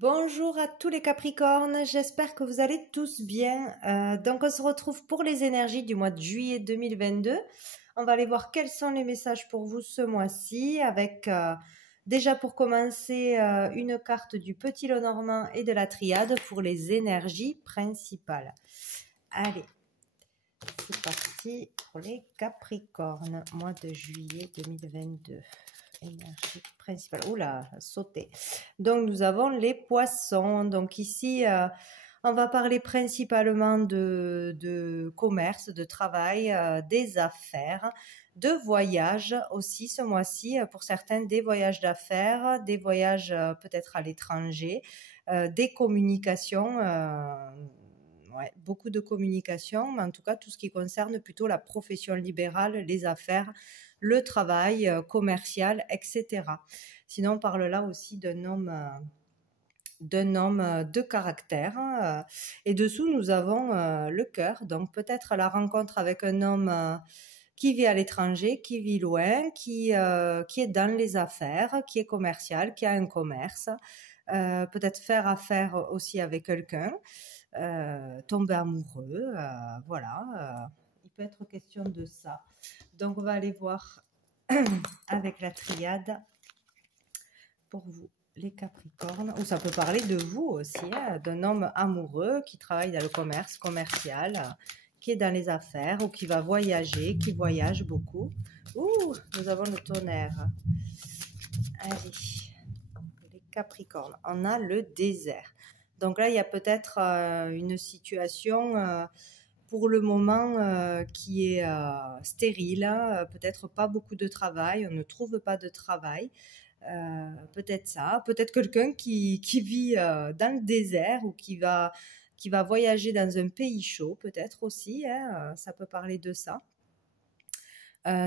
Bonjour à tous les Capricornes, j'espère que vous allez tous bien. Donc on se retrouve pour les énergies du mois de juillet 2022. On va aller voir quels sont les messages pour vous ce mois-ci avec déjà pour commencer une carte du Petit Lenormand et de la Triade pour les énergies principales. Allez, c'est parti pour les Capricornes, mois de juillet 2022. Énergie principale. Oula, sauté. Donc, nous avons les poissons. Donc, ici, on va parler principalement de commerce, de travail, des affaires, de voyages aussi ce mois-ci. Pour certains, des voyages d'affaires, des voyages peut-être à l'étranger, des communications. Ouais, beaucoup de communication, mais en tout cas, tout ce qui concerne plutôt la profession libérale, les affaires, le travail commercial, etc. Sinon, on parle là aussi d'un homme de caractère. Et dessous, nous avons le cœur. Donc, peut-être la rencontre avec un homme qui vit à l'étranger, qui vit loin, qui est dans les affaires, qui est commercial, qui a un commerce. Peut-être faire affaire aussi avec quelqu'un. Tomber amoureux, voilà. Il peut être question de ça. Donc, on va aller voir avec la triade pour vous, les Capricornes. Ou ça peut parler de vous aussi, hein, d'un homme amoureux qui travaille dans le commerce commercial, qui est dans les affaires ou qui va voyager, qui voyage beaucoup. Ouh, nous avons le tonnerre. Allez, les Capricornes. On a le désert. Donc là, il y a peut-être une situation pour le moment qui est stérile, hein, peut-être pas beaucoup de travail, on ne trouve pas de travail, peut-être ça, peut-être quelqu'un qui vit dans le désert ou qui va voyager dans un pays chaud, peut-être aussi, hein, ça peut parler de ça.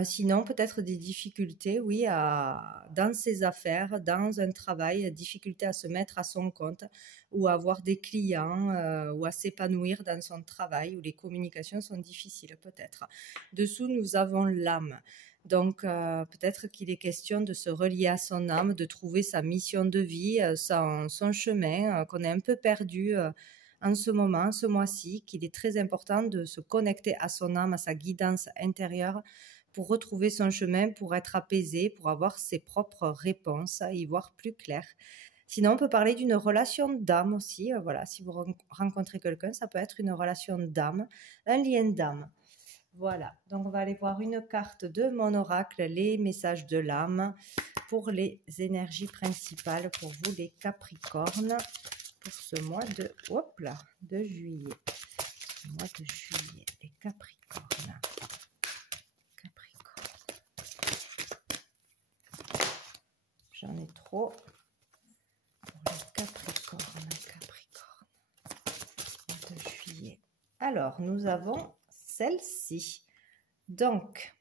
Sinon, peut-être des difficultés, oui, dans ses affaires, dans un travail, difficulté à se mettre à son compte ou à avoir des clients ou à s'épanouir dans son travail où les communications sont difficiles, peut-être. Dessous, nous avons l'âme. Donc, peut-être qu'il est question de se relier à son âme, de trouver sa mission de vie, son chemin, qu'on est un peu perdu en ce moment, ce mois-ci, qu'il est très important de se connecter à son âme, à sa guidance intérieure, pour retrouver son chemin, pour être apaisé, pour avoir ses propres réponses, y voir plus clair. Sinon, on peut parler d'une relation d'âme aussi. Voilà, si vous rencontrez quelqu'un, ça peut être une relation d'âme, un lien d'âme. Voilà, donc on va aller voir une carte de mon oracle, les messages de l'âme, pour les énergies principales pour vous, les Capricornes, pour ce mois de juillet. Mois de juillet, les Capricornes. J'en ai trop. Pour les Capricornes. De juillet. Alors, nous avons celle-ci. Donc,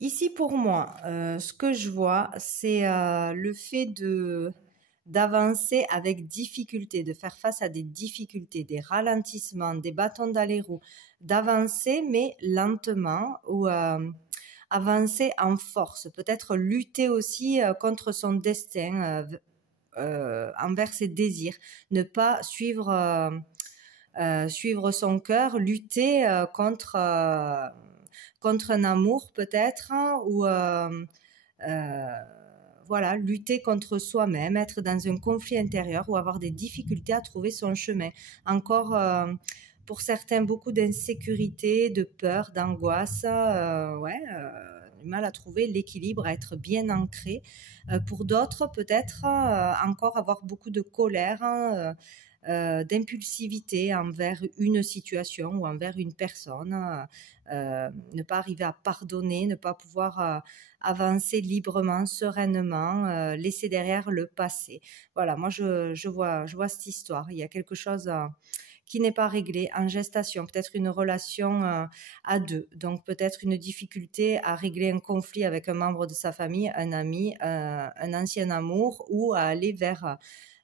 ici pour moi, ce que je vois, c'est le fait d'avancer avec difficulté, de faire face à des difficultés, des ralentissements, des bâtons dans les roues, d'avancer mais lentement ou avancer en force, peut-être lutter aussi contre son destin, envers ses désirs, ne pas suivre son cœur, lutter contre un amour peut-être, ou voilà, lutter contre soi-même, être dans un conflit intérieur ou avoir des difficultés à trouver son chemin. Encore pour certains, beaucoup d'insécurité, de peur, d'angoisse, du mal à trouver l'équilibre, à être bien ancré. Pour d'autres, peut-être encore avoir beaucoup de colère, d'impulsivité envers une situation ou envers une personne, ne pas arriver à pardonner, ne pas pouvoir avancer librement, sereinement, laisser derrière le passé. Voilà, moi je vois cette histoire. Il y a quelque chose qui n'est pas réglé en gestation, peut-être une relation à deux, donc peut-être une difficulté à régler un conflit avec un membre de sa famille, un ami, un ancien amour, ou à aller vers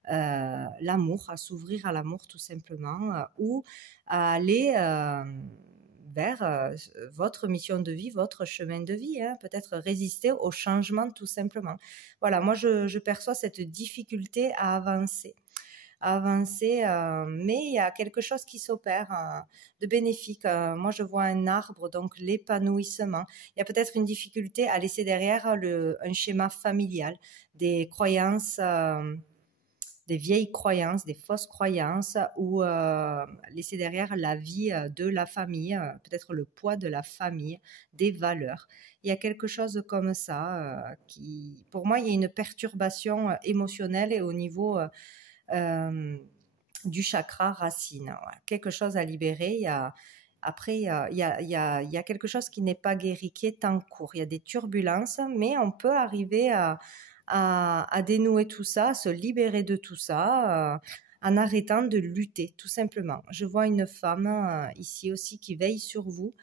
l'amour, à s'ouvrir à l'amour tout simplement, ou à aller vers votre mission de vie, votre chemin de vie, hein. Peut-être résister au changement tout simplement. Voilà, moi je perçois cette difficulté à avancer. Mais il y a quelque chose qui s'opère de bénéfique. Moi, je vois un arbre, donc l'épanouissement. Il y a peut-être une difficulté à laisser derrière un schéma familial, des croyances, des vieilles croyances, des fausses croyances, ou laisser derrière la vie de la famille, peut-être le poids de la famille, des valeurs. Il y a quelque chose comme ça qui, pour moi, il y a une perturbation émotionnelle et au niveau du chakra racine. Voilà. Quelque chose à libérer. Après, il y a quelque chose qui n'est pas guéri, qui est en cours. Il y a des turbulences, mais on peut arriver à dénouer tout ça, à se libérer de tout ça, en arrêtant de lutter, tout simplement. Je vois une femme ici aussi qui veille sur vous.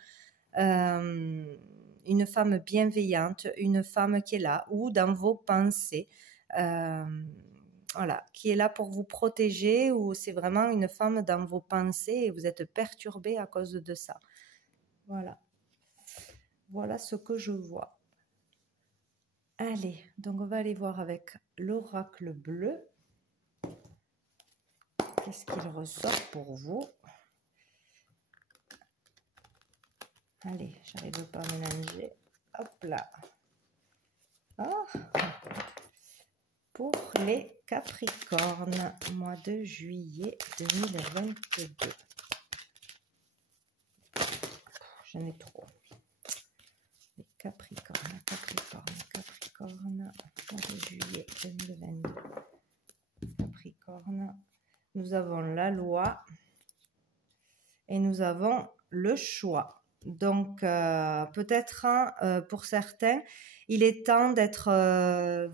Une femme bienveillante, une femme qui est là, ou dans vos pensées. Voilà, qui est là pour vous protéger, ou c'est vraiment une femme dans vos pensées et vous êtes perturbé à cause de ça. Voilà. Voilà ce que je vois. Allez, donc on va aller voir avec l'oracle bleu. Qu'est-ce qu'il ressort pour vous? Allez, j'arrive pas à mélanger. Hop là. Ah. Pour les Capricornes, mois de juillet 2022. J'en ai trop. Les Capricornes, mois de juillet 2022. Capricorne, nous avons la loi et nous avons le choix. Donc, peut-être pour certains, il est temps d'être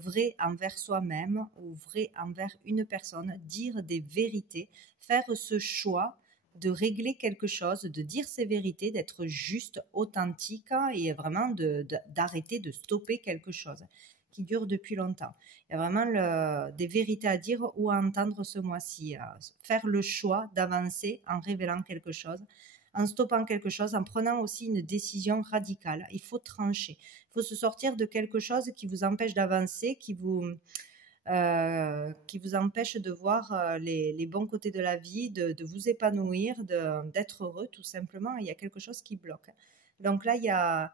vrai envers soi-même ou vrai envers une personne, dire des vérités, faire ce choix de régler quelque chose, de dire ses vérités, d'être juste, authentique et vraiment d'arrêter de stopper quelque chose qui dure depuis longtemps. Il y a vraiment des vérités à dire ou à entendre ce mois-ci. Faire le choix d'avancer en révélant quelque chose, en stoppant quelque chose, en prenant aussi une décision radicale. Il faut trancher. Il faut se sortir de quelque chose qui vous empêche d'avancer, qui vous empêche de voir les bons côtés de la vie, de vous épanouir, d'être heureux tout simplement. Il y a quelque chose qui bloque. Donc là,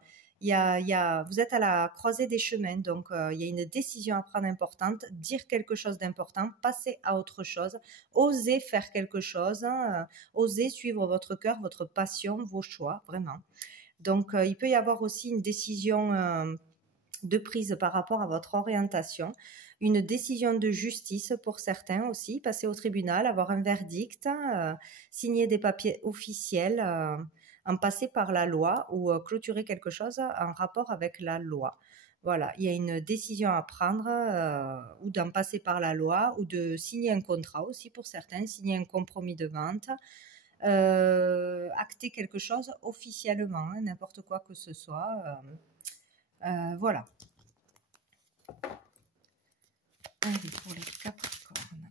vous êtes à la croisée des chemins, donc il y a une décision à prendre importante, dire quelque chose d'important, passer à autre chose, oser faire quelque chose, oser suivre votre cœur, votre passion, vos choix, vraiment. Donc il peut y avoir aussi une décision de prise par rapport à votre orientation, une décision de justice pour certains aussi, passer au tribunal, avoir un verdict, signer des papiers officiels, en passer par la loi ou clôturer quelque chose en rapport avec la loi. Voilà, il y a une décision à prendre ou d'en passer par la loi ou de signer un contrat aussi pour certains, signer un compromis de vente, acter quelque chose officiellement, hein, n'importe quoi que ce soit. Voilà. Allez, pour les Capricornes.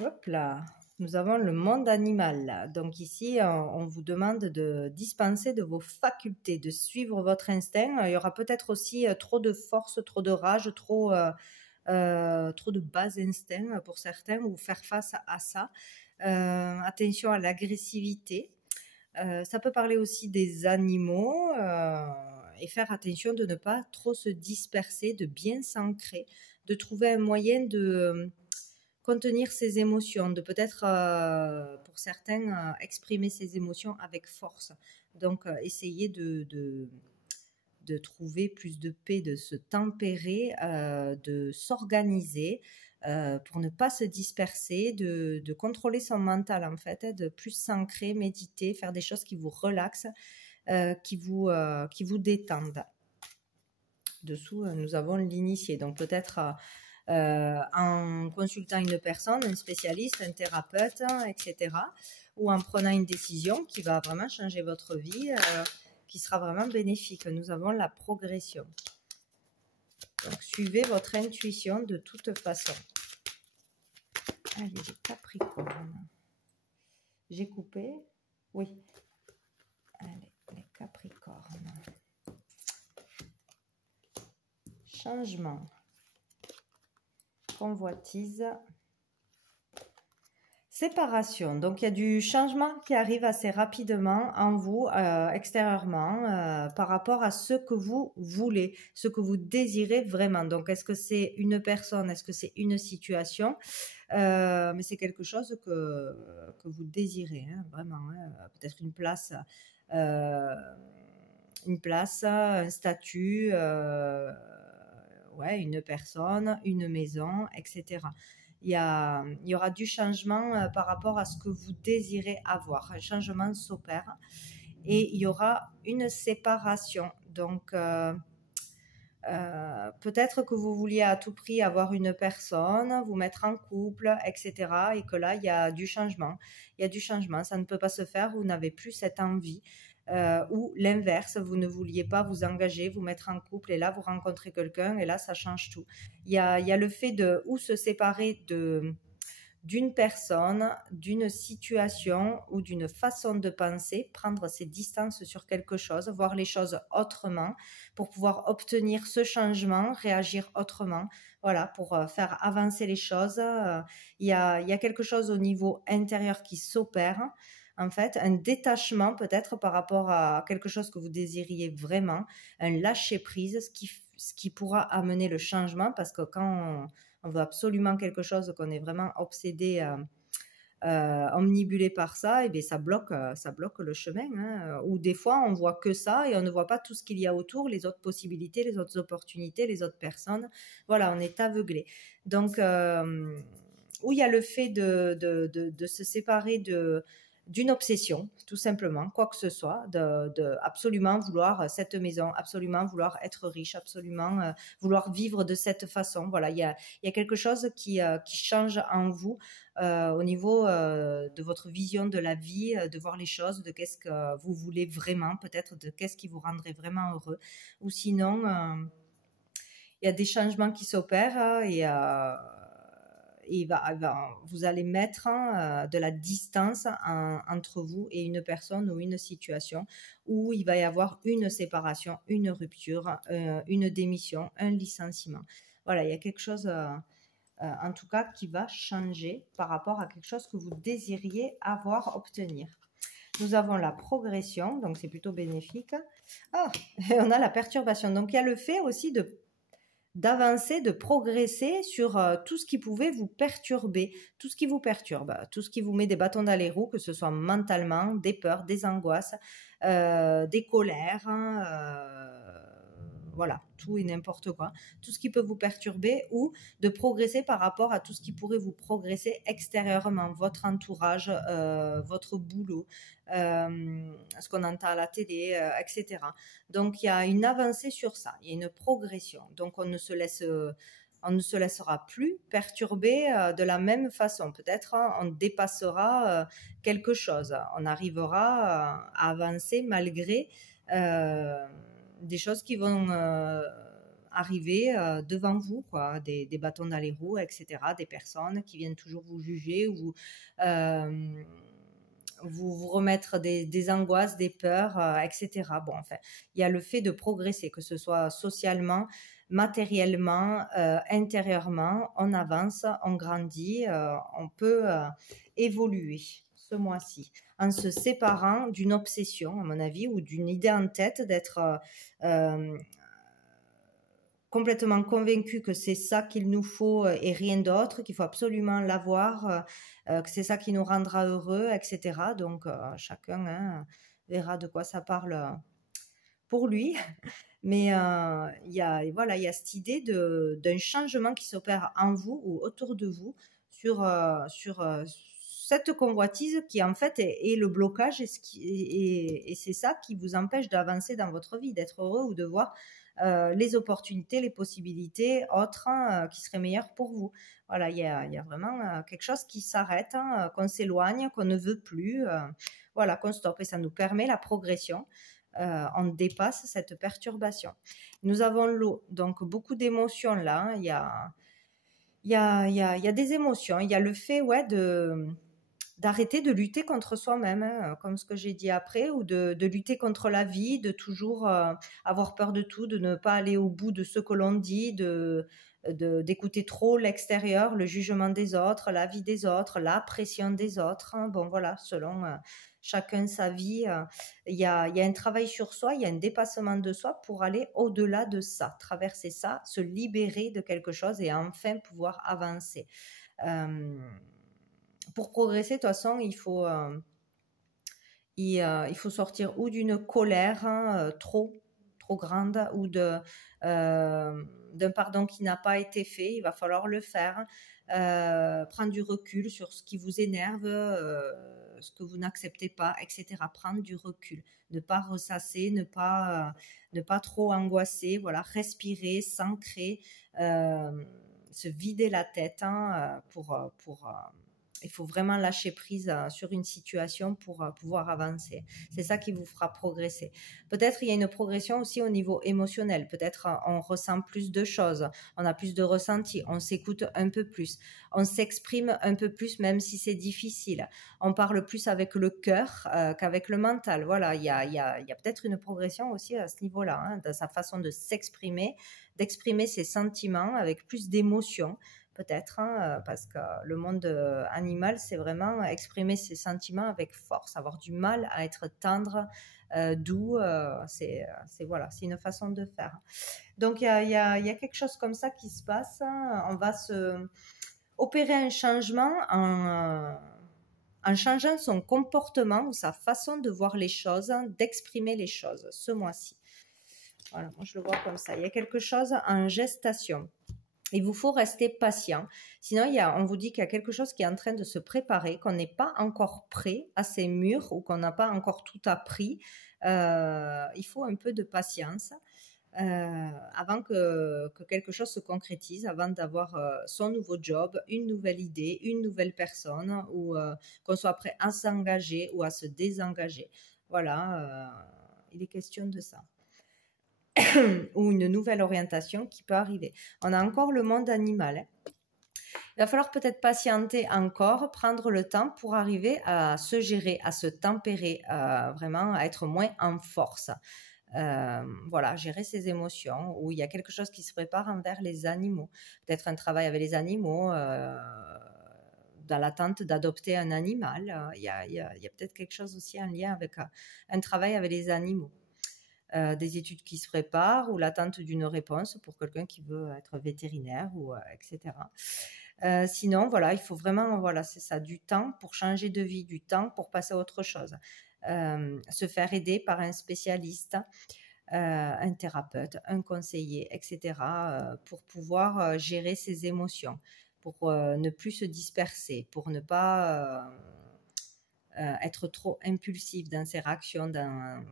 Hop là. Nous avons le monde animal. Donc ici, on vous demande de dispenser de vos facultés, de suivre votre instinct. Il y aura peut-être aussi trop de force, trop de rage, trop de bas instincts pour certains, ou faire face à ça. Attention à l'agressivité. Ça peut parler aussi des animaux et faire attention de ne pas trop se disperser, de bien s'ancrer, de trouver un moyen de contenir ses émotions, de peut-être, pour certains, exprimer ses émotions avec force. Donc, essayer de trouver plus de paix, de se tempérer, de s'organiser pour ne pas se disperser, de contrôler son mental en fait, de plus s'ancrer, méditer, faire des choses qui vous relaxent, qui vous détendent. Dessous, nous avons l'initié. Donc peut-être en consultant une personne, un spécialiste, un thérapeute, etc. Ou en prenant une décision qui va vraiment changer votre vie, qui sera vraiment bénéfique. Nous avons la progression. Donc suivez votre intuition de toute façon. Allez, les Capricornes. J'ai coupé. Oui. Allez, les Capricornes. Changement. Convoitise. Séparation. Donc, il y a du changement qui arrive assez rapidement en vous, extérieurement, par rapport à ce que vous voulez, ce que vous désirez vraiment. Donc, est-ce que c'est une personne, est-ce que c'est une situation? Mais c'est quelque chose que vous désirez, hein, vraiment. Hein. Peut-être une place, un statut, ouais, une personne, une maison, etc. Il y aura du changement par rapport à ce que vous désirez avoir. Un changement s'opère et il y aura une séparation. Donc, peut-être que vous vouliez à tout prix avoir une personne, vous mettre en couple, etc. Et que là, il y a du changement. Il y a du changement. Ça ne peut pas se faire. Vous n'avez plus cette envie. Ou l'inverse, vous ne vouliez pas vous engager, vous mettre en couple et là vous rencontrez quelqu'un et là ça change tout. Il y a le fait de ou se séparer d'une personne, d'une situation ou d'une façon de penser, prendre ses distances sur quelque chose, voir les choses autrement pour pouvoir obtenir ce changement, réagir autrement, voilà, pour faire avancer les choses. Il y a quelque chose au niveau intérieur qui s'opère. En fait, un détachement peut-être par rapport à quelque chose que vous désiriez vraiment, un lâcher-prise, ce qui pourra amener le changement, parce que quand on veut absolument quelque chose, qu'on est vraiment obsédé, omnibulé par ça, et bien ça bloque le chemin. Hein. Ou des fois, on voit que ça et on ne voit pas tout ce qu'il y a autour, les autres possibilités, les autres opportunités, les autres personnes. Voilà, on est aveuglé. Donc, où il y a le fait de se séparer d'une obsession, tout simplement, quoi que ce soit, de absolument vouloir cette maison, absolument vouloir être riche, absolument vouloir vivre de cette façon. Voilà, il y a quelque chose qui change en vous au niveau de votre vision de la vie, de voir les choses, de qu'est-ce que vous voulez vraiment, peut-être de qu'est-ce qui vous rendrait vraiment heureux. Ou sinon, il y a des changements qui s'opèrent et vous allez mettre de la distance entre vous et une personne ou une situation où il va y avoir une séparation, une rupture, une démission, un licenciement. Voilà, il y a quelque chose, en tout cas, qui va changer par rapport à quelque chose que vous désiriez obtenir. Nous avons la progression, donc c'est plutôt bénéfique. Ah, et on a la perturbation. Donc il y a le fait aussi d'avancer, de progresser sur tout ce qui pouvait vous perturber, tout ce qui vous perturbe, tout ce qui vous met des bâtons dans les roues, que ce soit mentalement, des peurs, des angoisses, des colères, voilà, tout et n'importe quoi, tout ce qui peut vous perturber ou de progresser par rapport à tout ce qui pourrait vous progresser extérieurement, votre entourage, votre boulot, ce qu'on entend à la télé, etc. Donc, il y a une avancée sur ça, il y a une progression. Donc, on ne se laissera plus perturber de la même façon. Peut-être on dépassera quelque chose. On arrivera à avancer malgré des choses qui vont arriver devant vous, quoi, des bâtons dans les roues, etc., des personnes qui viennent toujours vous juger ou vous remettre des angoisses, des peurs, etc. Bon, enfin, il y a le fait de progresser, que ce soit socialement, matériellement, intérieurement, on avance, on grandit, on peut évoluer ce mois-ci en se séparant d'une obsession, à mon avis, ou d'une idée en tête d'être complètement convaincu que c'est ça qu'il nous faut et rien d'autre, qu'il faut absolument l'avoir, que c'est ça qui nous rendra heureux, etc. Donc, chacun verra de quoi ça parle pour lui. Mais il y a cette idée d'un changement qui s'opère en vous ou autour de vous sur cette convoitise qui en fait est le blocage et c'est ça qui vous empêche d'avancer dans votre vie, d'être heureux ou de voir les opportunités, les possibilités autres qui seraient meilleures pour vous. Voilà, il y a vraiment quelque chose qui s'arrête, qu'on s'éloigne, qu'on ne veut plus, voilà, qu'on stoppe et ça nous permet la progression. On dépasse cette perturbation. Nous avons l'eau, donc beaucoup d'émotions là. Il y a des émotions. Il y a le fait, ouais, d'arrêter de lutter contre soi-même, hein, comme ce que j'ai dit après, ou de lutter contre la vie, de toujours avoir peur de tout, de ne pas aller au bout de ce que l'on dit, d'écouter trop l'extérieur, le jugement des autres, la vie des autres, la pression des autres. Hein. Bon, voilà, selon chacun sa vie, il y a un travail sur soi, il y a un dépassement de soi pour aller au-delà de ça, traverser ça, se libérer de quelque chose et enfin pouvoir avancer. Pour progresser, de toute façon, il faut sortir ou d'une colère trop grande ou d'un pardon qui n'a pas été fait. Il va falloir le faire. Prendre du recul sur ce qui vous énerve, ce que vous n'acceptez pas, etc. Prendre du recul. Ne pas ressasser, ne pas trop angoisser. Voilà, respirer, s'ancrer, se vider la tête il faut vraiment lâcher prise sur une situation pour pouvoir avancer. C'est ça qui vous fera progresser. Peut-être il y a une progression aussi au niveau émotionnel. Peut-être on ressent plus de choses, on a plus de ressentis, on s'écoute un peu plus, on s'exprime un peu plus même si c'est difficile. On parle plus avec le cœur qu'avec le mental. Voilà, il y a peut-être une progression aussi à ce niveau-là, hein, dans sa façon de s'exprimer, d'exprimer ses sentiments avec plus d'émotion. Peut-être, hein, parce que le monde animal, c'est vraiment exprimer ses sentiments avec force, avoir du mal à être tendre, doux, c'est une façon de faire. Donc, il y a quelque chose comme ça qui se passe. Hein. On va opérer un changement en changeant son comportement ou sa façon de voir les choses, d'exprimer les choses ce mois-ci. Voilà, moi je le vois comme ça. Il y a quelque chose en gestation. Il vous faut rester patient. Sinon, on vous dit qu'il y a quelque chose qui est en train de se préparer, qu'on n'est pas encore prêt, assez mûr ou qu'on n'a pas encore tout appris. Il faut un peu de patience avant que quelque chose se concrétise, avant d'avoir son nouveau job, une nouvelle idée, une nouvelle personne ou qu'on soit prêt à s'engager ou à se désengager. Voilà, il est question de ça. Ou une nouvelle orientation qui peut arriver. On a encore le monde animal. Hein. Il va falloir peut-être patienter encore, prendre le temps pour arriver à se gérer, à se tempérer, vraiment à être moins en force. Voilà, gérer ses émotions, où il y a quelque chose qui se prépare envers les animaux. Peut-être un travail avec les animaux, dans l'attente d'adopter un animal. Il y a peut-être quelque chose aussi en lien avec un travail avec les animaux. Des études qui se préparent ou l'attente d'une réponse pour quelqu'un qui veut être vétérinaire ou etc. Sinon, voilà, il faut vraiment, voilà, c'est ça, du temps pour changer de vie, du temps pour passer à autre chose. Se faire aider par un spécialiste, un thérapeute, un conseiller, etc. Pour pouvoir gérer ses émotions, pour ne plus se disperser, pour ne pas être trop impulsif dans ses réactions, dans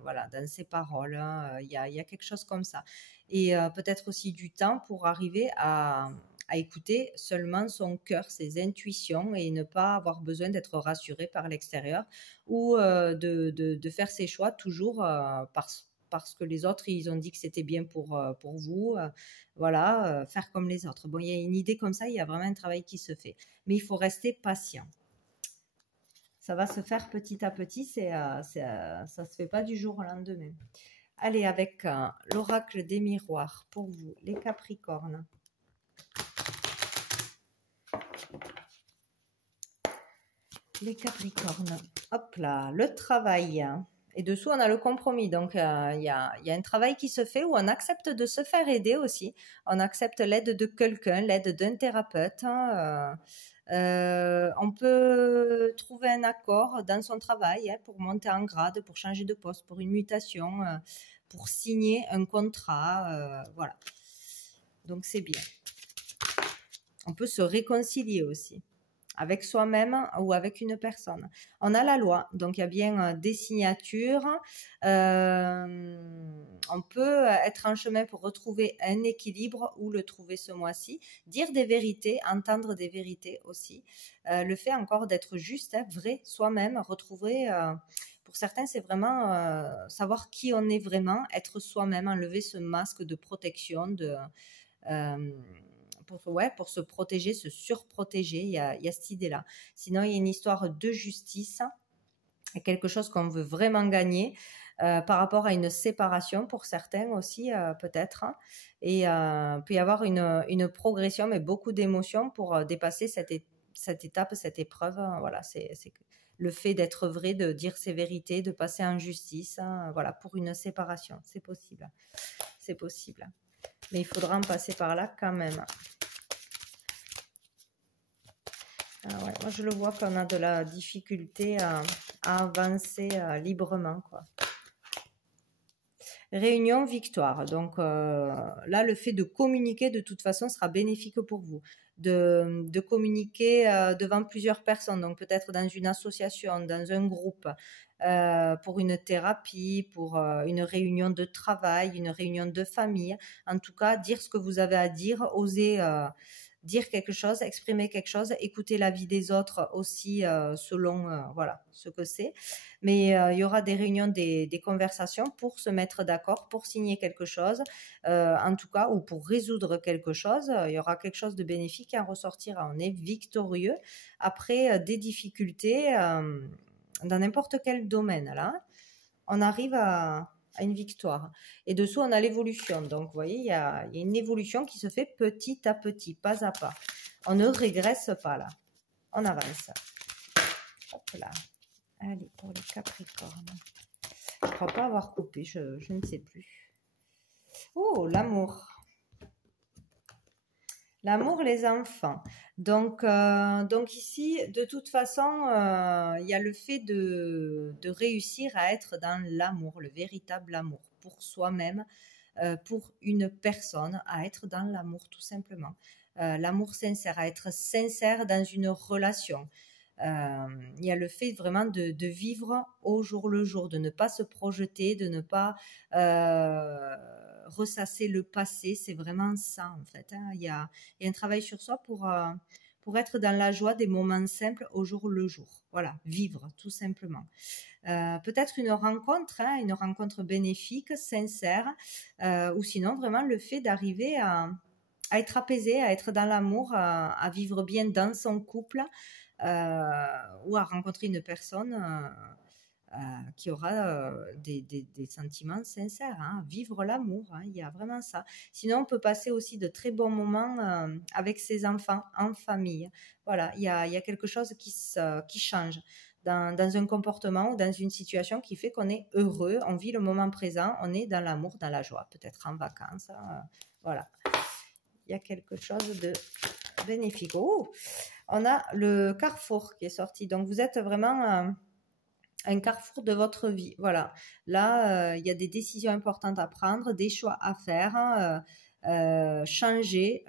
ses paroles. Il y a quelque chose comme ça. Et peut-être aussi du temps pour arriver à écouter seulement son cœur, ses intuitions et ne pas avoir besoin d'être rassuré par l'extérieur ou de faire ses choix toujours parce que les autres, ils ont dit que c'était bien pour vous. Faire comme les autres. Bon, il y a une idée comme ça, il y a vraiment un travail qui se fait. Mais il faut rester patient. Ça va se faire petit à petit, ça se fait pas du jour au lendemain. Allez, avec l'oracle des miroirs pour vous, les Capricornes. Les Capricornes, hop là, le travail. Et dessous, on a le compromis. Donc, il y a un travail qui se fait où on accepte de se faire aider aussi. On accepte l'aide de quelqu'un, l'aide d'un thérapeute. On peut trouver un accord dans son travail pour monter en grade, pour changer de poste, pour une mutation, pour signer un contrat. Voilà. Donc, c'est bien. On peut se réconcilier aussi avec soi-même ou avec une personne. On a la loi, donc il y a bien des signatures. On peut être en chemin pour retrouver un équilibre ou le trouver ce mois-ci. Dire des vérités, entendre des vérités aussi. Le fait encore d'être juste, vrai, soi-même, retrouver... pour certains, c'est vraiment savoir qui on est vraiment, être soi-même, enlever ce masque de protection, pour se protéger, se surprotéger. Il y a cette idée-là. Sinon, il y a une histoire de justice, quelque chose qu'on veut vraiment gagner. Par rapport à une séparation pour certains aussi peut-être, et il peut y avoir une progression mais beaucoup d'émotions pour dépasser cette étape, cette épreuve. Voilà, c'est le fait d'être vrai, de dire ses vérités, de passer en justice, voilà, pour une séparation, c'est possible, mais il faudra en passer par là quand même. Ah ouais, moi je le vois qu'on a de la difficulté à avancer librement, quoi. Réunion victoire. Donc là, le fait de communiquer de toute façon sera bénéfique pour vous. De communiquer devant plusieurs personnes, donc peut-être dans une association, dans un groupe, pour une thérapie, pour une réunion de travail, une réunion de famille. En tout cas, dire ce que vous avez à dire, oser dire quelque chose, exprimer quelque chose, écouter l'avis des autres aussi selon voilà, ce que c'est. Mais il y aura des réunions, des conversations pour se mettre d'accord, pour signer quelque chose, en tout cas, ou pour résoudre quelque chose. Il y aura quelque chose de bénéfique qui en ressortira. On est victorieux après des difficultés dans n'importe quel domaine. Là, on arrive à une victoire. Et dessous, on a l'évolution. Donc, vous voyez, il y a une évolution qui se fait petit à petit, pas à pas. On ne régresse pas là. On avance. Hop là. Allez, pour les Capricornes. Je ne crois pas avoir coupé, je ne sais plus. Oh, l'amour. L'amour, les enfants. Donc ici, de toute façon, il y a le fait de réussir à être dans l'amour, le véritable amour pour soi-même, pour une personne, à être dans l'amour tout simplement. L'amour sincère, à être sincère dans une relation. Il y a le fait vraiment de vivre au jour le jour, de ne pas se projeter, de ne pas ressasser le passé. C'est vraiment ça en fait. Il y a un travail sur soi pour être dans la joie des moments simples au jour le jour. Voilà, vivre tout simplement. Peut-être une rencontre bénéfique, sincère, ou sinon vraiment le fait d'arriver à être apaisé, à être dans l'amour, à vivre bien dans son couple, ou à rencontrer une personne qui aura des sentiments sincères, vivre l'amour, il y a vraiment ça. Sinon, on peut passer aussi de très bons moments avec ses enfants en famille. Voilà, il y a quelque chose qui change dans un comportement ou dans une situation qui fait qu'on est heureux, on vit le moment présent, on est dans l'amour, dans la joie, peut-être en vacances. Voilà, il y a quelque chose de bénéfique. Oh, on a le carrefour qui est sorti. Donc, vous êtes vraiment un carrefour de votre vie. Voilà. Là, il y a des décisions importantes à prendre, des choix à faire, changer,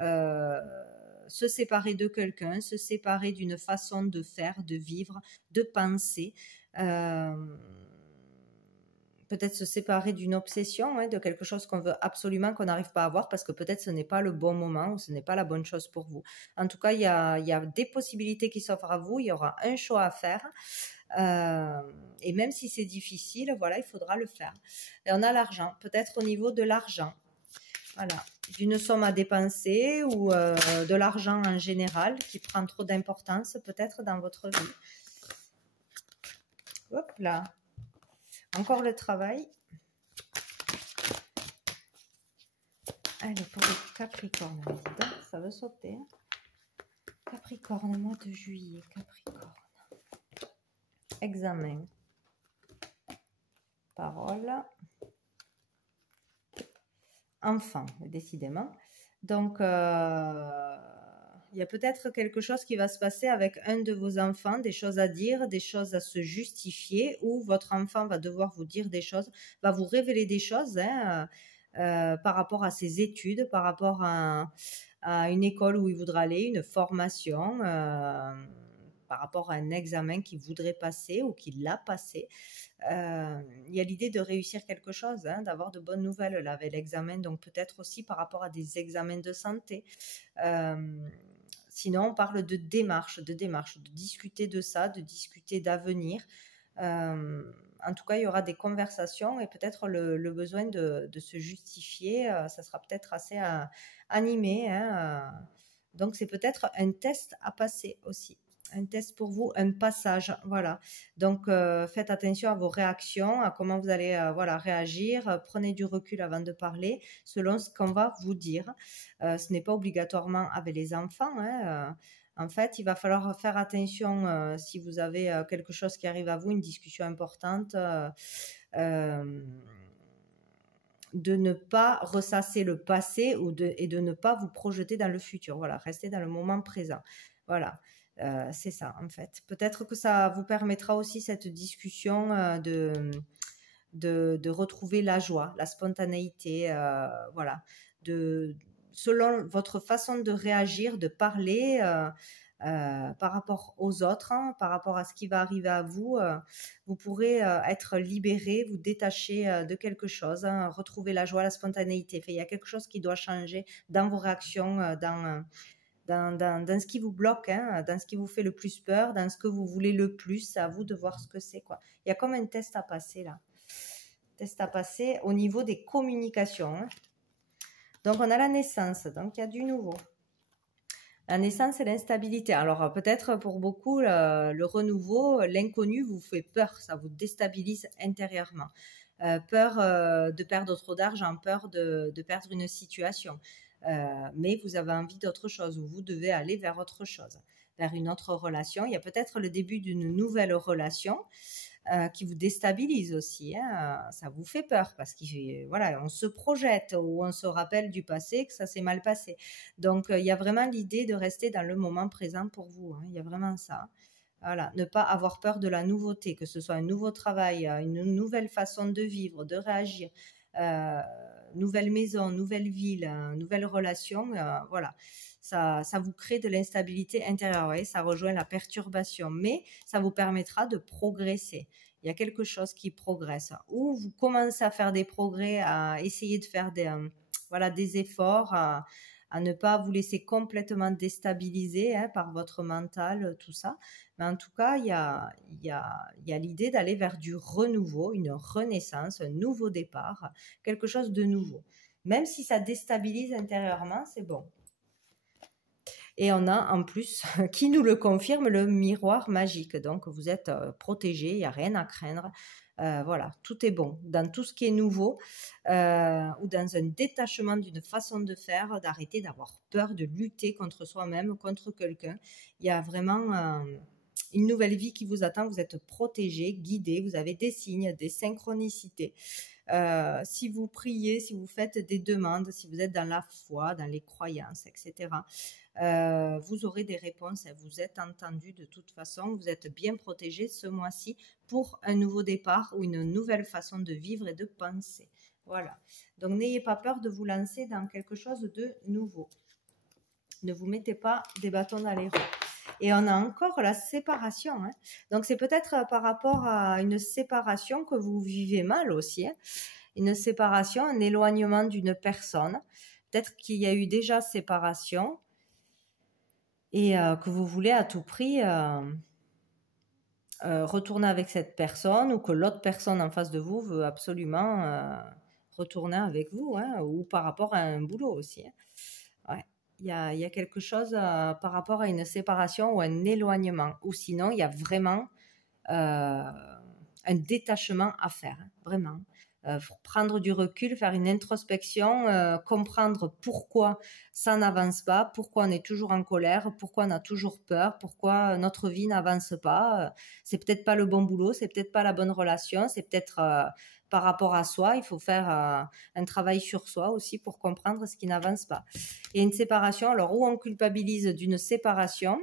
se séparer de quelqu'un, se séparer d'une façon de faire, de vivre, de penser. Peut-être se séparer d'une obsession, de quelque chose qu'on veut absolument, qu'on n'arrive pas à avoir parce que peut-être ce n'est pas le bon moment ou ce n'est pas la bonne chose pour vous. En tout cas, il y a des possibilités qui s'offrent à vous, il y aura un choix à faire. Et même si c'est difficile, voilà, il faudra le faire. Et on a l'argent, peut-être au niveau de l'argent. Voilà, d'une somme à dépenser ou de l'argent en général qui prend trop d'importance peut-être dans votre vie. Hop là. Encore le travail. Allez, pour les Capricornes, ça veut sauter. Capricorne, mois de juillet, Capricorne. Examen. Parole. Enfant, décidément. Donc, il y a peut-être quelque chose qui va se passer avec un de vos enfants, des choses à dire, des choses à se justifier, ou votre enfant va devoir vous dire des choses, va vous révéler des choses par rapport à ses études, par rapport à une école où il voudra aller, une formation, par rapport à un examen qu'il voudrait passer ou qu'il a passé. Il y a l'idée de réussir quelque chose, d'avoir de bonnes nouvelles là, avec l'examen, donc peut-être aussi par rapport à des examens de santé. Sinon, on parle de démarche, de discuter de ça, de discuter d'avenir. En tout cas, il y aura des conversations et peut-être le besoin de se justifier. Ça sera peut-être assez animé. Donc, c'est peut-être un test à passer aussi. Un test pour vous, un passage, voilà. Donc, faites attention à vos réactions, à comment vous allez voilà, réagir. Prenez du recul avant de parler, selon ce qu'on va vous dire. Ce n'est pas obligatoirement avec les enfants. Hein, en fait, il va falloir faire attention si vous avez quelque chose qui arrive à vous, une discussion importante. De ne pas ressasser le passé et de ne pas vous projeter dans le futur. Voilà, restez dans le moment présent. Voilà, c'est ça en fait. Peut-être que ça vous permettra aussi cette discussion de retrouver la joie, la spontanéité, voilà, selon votre façon de réagir, de parler. Par rapport aux autres, hein, par rapport à ce qui va arriver à vous, vous pourrez être libéré, vous détacher de quelque chose, hein, retrouver la joie, la spontanéité. Enfin, il y a quelque chose qui doit changer dans vos réactions, dans ce qui vous bloque, hein, dans ce qui vous fait le plus peur, dans ce que vous voulez le plus. C'est à vous de voir ce que c'est, quoi. Il y a comme un test à passer là. Test à passer au niveau des communications. Hein. Donc, on a la naissance, donc il y a du nouveau. La naissance et l'instabilité. Alors peut-être pour beaucoup, le renouveau, l'inconnu vous fait peur, ça vous déstabilise intérieurement. Peur de perdre trop d'argent, peur de perdre une situation. Mais vous avez envie d'autre chose, ou vous devez aller vers autre chose, vers une autre relation. Il y a peut-être le début d'une nouvelle relation. Qui vous déstabilise aussi, hein. Ça vous fait peur parce qu'on voilà, on se projette ou on se rappelle du passé que ça s'est mal passé. Donc, il y a vraiment l'idée de rester dans le moment présent pour vous. Hein. Il y a vraiment ça. Voilà, ne pas avoir peur de la nouveauté, que ce soit un nouveau travail, une nouvelle façon de vivre, de réagir, nouvelle maison, nouvelle ville, nouvelle relation, voilà. Ça vous crée de l'instabilité intérieure, ouais, ça rejoint la perturbation, mais ça vous permettra de progresser. Il y a quelque chose qui progresse. Ou vous commencez à faire des progrès, à essayer de faire voilà, des efforts, à ne pas vous laisser complètement déstabiliser hein, par votre mental, tout ça. Mais en tout cas, il y a l'idée d'aller vers du renouveau, une renaissance, un nouveau départ, quelque chose de nouveau. Même si ça déstabilise intérieurement, c'est bon. Et on a en plus, qui nous le confirme, le miroir magique. Donc, vous êtes protégé, il n'y a rien à craindre. Voilà, tout est bon. Dans tout ce qui est nouveau ou dans un détachement d'une façon de faire, d'arrêter d'avoir peur de lutter contre soi-même, contre quelqu'un. Il y a vraiment une nouvelle vie qui vous attend. Vous êtes protégé, guidé, vous avez des signes, des synchronicités. Si vous priez, si vous faites des demandes, si vous êtes dans la foi, dans les croyances, etc., vous aurez des réponses, vous êtes entendu de toute façon, vous êtes bien protégé ce mois-ci pour un nouveau départ ou une nouvelle façon de vivre et de penser. Voilà. Donc n'ayez pas peur de vous lancer dans quelque chose de nouveau. Ne vous mettez pas des bâtons dans les roues. Et on a encore la séparation. Hein. Donc c'est peut-être par rapport à une séparation que vous vivez mal aussi. Hein. Une séparation, un éloignement d'une personne. Peut-être qu'il y a eu déjà séparation et que vous voulez à tout prix retourner avec cette personne ou que l'autre personne en face de vous veut absolument retourner avec vous hein, ou par rapport à un boulot aussi. Hein. Ouais. Il y a quelque chose par rapport à une séparation ou un éloignement. Ou sinon, il y a vraiment un détachement à faire. Hein, vraiment. Prendre du recul, faire une introspection, comprendre pourquoi ça n'avance pas, pourquoi on est toujours en colère, pourquoi on a toujours peur, pourquoi notre vie n'avance pas. C'est peut-être pas le bon boulot, c'est peut-être pas la bonne relation, c'est peut-être par rapport à soi. Il faut faire un travail sur soi aussi pour comprendre ce qui n'avance pas. Et une séparation, alors où on culpabilise d'une séparation,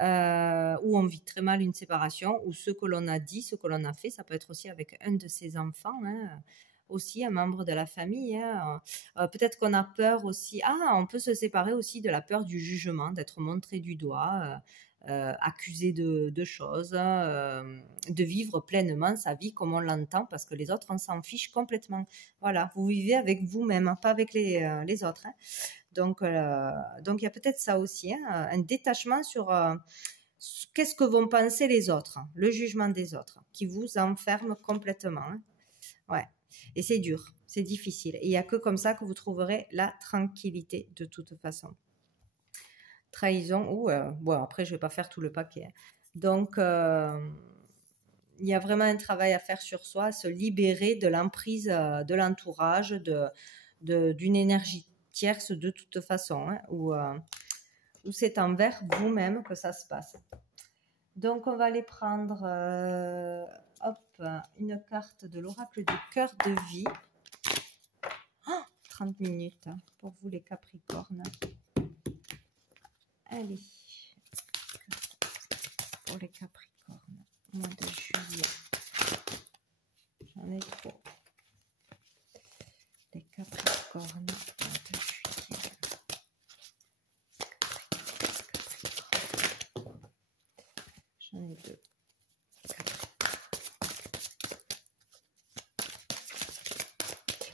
où on vit très mal une séparation, ou ce que l'on a dit, ce que l'on a fait, ça peut être aussi avec un de ses enfants, hein, aussi un membre de la famille. Hein. Peut-être qu'on a peur aussi, on peut se séparer aussi de la peur du jugement, d'être montré du doigt, accusé de choses, de vivre pleinement sa vie comme on l'entend, parce que les autres, on s'en fiche complètement. Voilà, vous vivez avec vous-même, hein, pas avec les autres. Hein. Donc, il y a peut-être ça aussi, hein, un détachement sur qu'est-ce que vont penser les autres, hein, le jugement des autres, qui vous enferme complètement. Hein. Ouais. Et c'est dur, c'est difficile. Et il n'y a que comme ça que vous trouverez la tranquillité de toute façon. trahison, ou bon, après, je ne vais pas faire tout le paquet. Donc, il y a vraiment un travail à faire sur soi, à se libérer de l'emprise de l'entourage, d'une énergie tierce de toute façon, hein, où c'est envers vous-même que ça se passe. Donc, on va aller prendre une carte de l'oracle du cœur de vie. 30 minutes hein, pour vous les Capricornes. Allez, pour les Capricornes, mois de juillet. J'en ai trop. Les Capricornes, mois de juillet. J'en ai deux.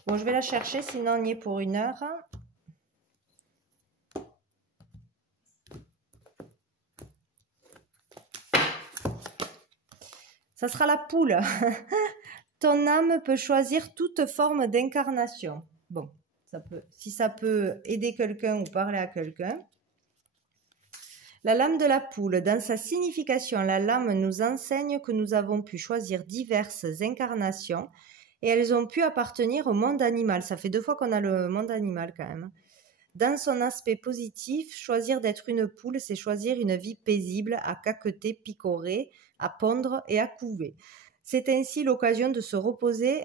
Bon, je vais la chercher, sinon on y est pour 1 heure. Ça sera la poule. Ton âme peut choisir toute forme d'incarnation. Bon, si ça peut aider quelqu'un ou parler à quelqu'un. La lame de la poule, dans sa signification, la lame nous enseigne que nous avons pu choisir diverses incarnations et elles ont pu appartenir au monde animal. Ça fait 2 fois qu'on a le monde animal quand même. Dans son aspect positif, choisir d'être une poule, c'est choisir une vie paisible, à caqueter, picorer, à pondre et à couver. C'est ainsi l'occasion de se reposer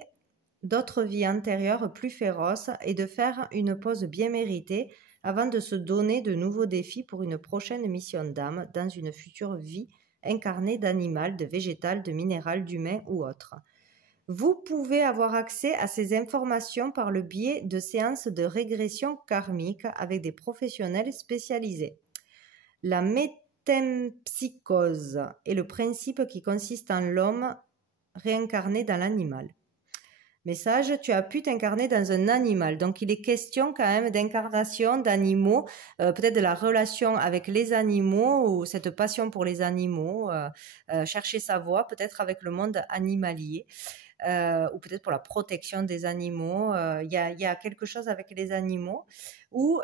d'autres vies antérieures plus féroces et de faire une pause bien méritée avant de se donner de nouveaux défis pour une prochaine mission d'âme dans une future vie incarnée d'animal, de végétal, de minéral, d'humain ou autre. Vous pouvez avoir accès à ces informations par le biais de séances de régression karmique avec des professionnels spécialisés. La métempsychose est le principe qui consiste en l'homme réincarné dans l'animal. Message, tu as pu t'incarner dans un animal. Donc, il est question quand même d'incarnation d'animaux, peut-être de la relation avec les animaux ou cette passion pour les animaux, chercher sa voie peut-être avec le monde animalier. Ou peut-être pour la protection des animaux. Il y a quelque chose avec les animaux ou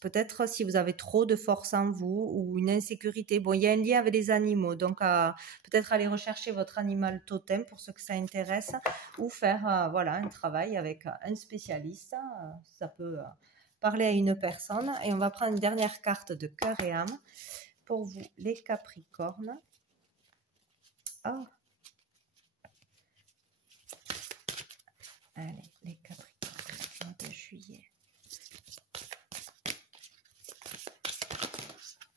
peut-être si vous avez trop de force en vous ou une insécurité. Bon, il y a un lien avec les animaux, donc peut-être aller rechercher votre animal totem pour ceux que ça intéresse ou faire voilà, un travail avec un spécialiste. Ça peut parler à une personne. Et on va prendre une dernière carte de cœur et âme pour vous, les Capricornes. Oh. Allez, les Capricornes, mois de juillet.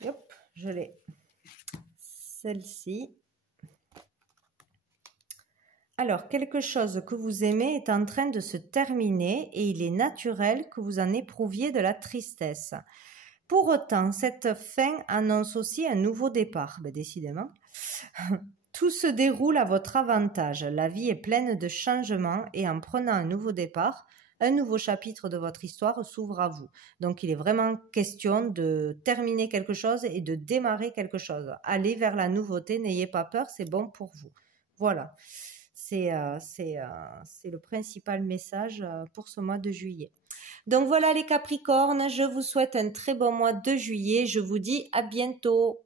Hop, je l'ai. Celle-ci. Alors, quelque chose que vous aimez est en train de se terminer et il est naturel que vous en éprouviez de la tristesse. Pour autant, cette fin annonce aussi un nouveau départ. Ben, décidément. Tout se déroule à votre avantage. La vie est pleine de changements et en prenant un nouveau départ, un nouveau chapitre de votre histoire s'ouvre à vous. Donc, il est vraiment question de terminer quelque chose et de démarrer quelque chose. Allez vers la nouveauté, n'ayez pas peur, c'est bon pour vous. Voilà, c'est le principal message pour ce mois de juillet. Donc voilà les Capricornes, je vous souhaite un très bon mois de juillet. Je vous dis à bientôt.